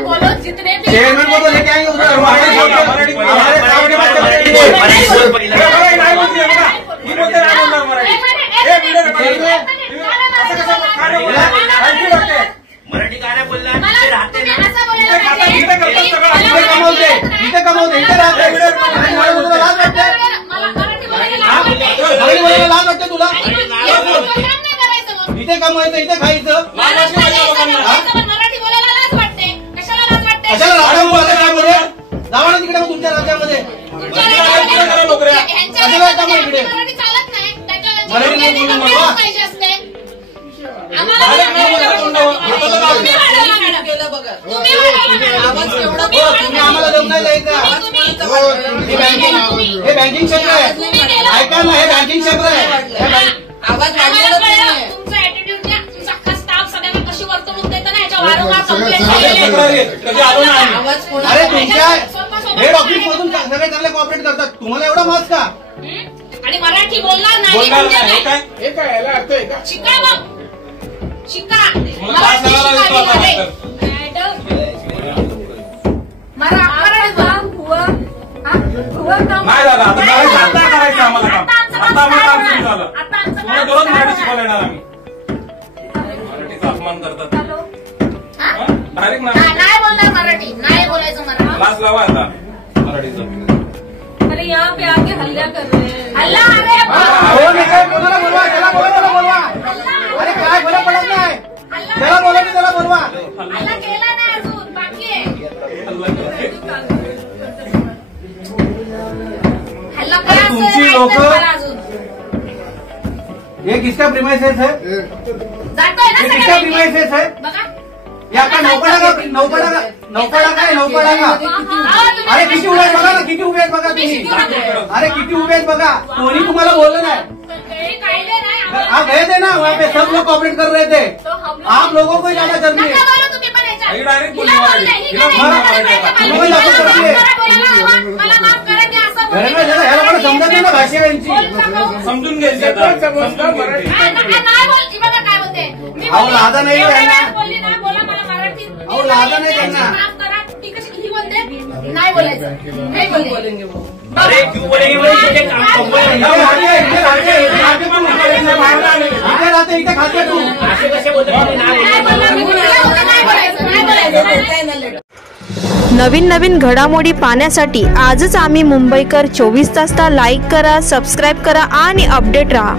बोलो जितने भी चेयरमैन को तो लेके आएंगे उधर मराठी गाणं बोलला इथे कमवते इथे राहते लाज वाटते तुला इथे कमवायचं इथे खायचं कशाला राज्यामध्ये जावा ना तिकडे तुमच्या राज्यामध्ये इकडे आम्हाला देऊन नाही जायचं हे बँकिंग क्षेत्र आहे ऐका ना हे बँकिंग क्षेत्र आहे आवाज तुमचा ऍटिट्यूड द्या तुमचा अख्खा स्टाफ सगळ्यांना कशी वर्तणूक देतं ना याच्या वारंवार अरे तुमच्या हेड ऑफिस मधून सगळे चांगले कॉपरेट करतात तुम्हाला एवढा मास का आणि मराठी बोलणार नाही शिका मग शिका अपमान करतात डायरेक्ट नाही बोलणार मराठी नाही बोलायचं मराठी क्लास लावा आता मराठीचं अरे यहाँ पे आके हल्ला कर रहे हैं हल्ला बोलवा अरे काय फरक पडत नाही त्याला बोला की त्याला बोलवा हल्ला केला नाही अजून बाकी आहे हल्ला काय तुमची लोक ये किसका प्रीमाइसेस है जातोय ना किसका प्रीमाइसेस है बघा या का नौकडा का अरे किती उभे आहेत बघा ना किती उभे आहेत बघा तुम्ही अरे किती उभे आहेत बघा कोणी तुम्हाला बोललं नाही आप गए थे ना वहाँ पे सब लोग कॉपरेट कर रहे थे आप लोगों को ज्यादा जरूरी है डायरेक्ट समजत नाही ना भाषा यांची समजून घ्यायचं अहो लादा नाही त्यांना अहो लादा नाही त्यांना नाही बोलायचं नाही बोलेंगे वो अरे क्यों बोलेंगे इथे खाते तू असे कसे बोलतो नवीन घडामोडी पाहण्यासाठी आजच आम्ही मुंबईकर 24 तासला लाईक करा, सबस्क्राईब करा आणि अपडेट रहा।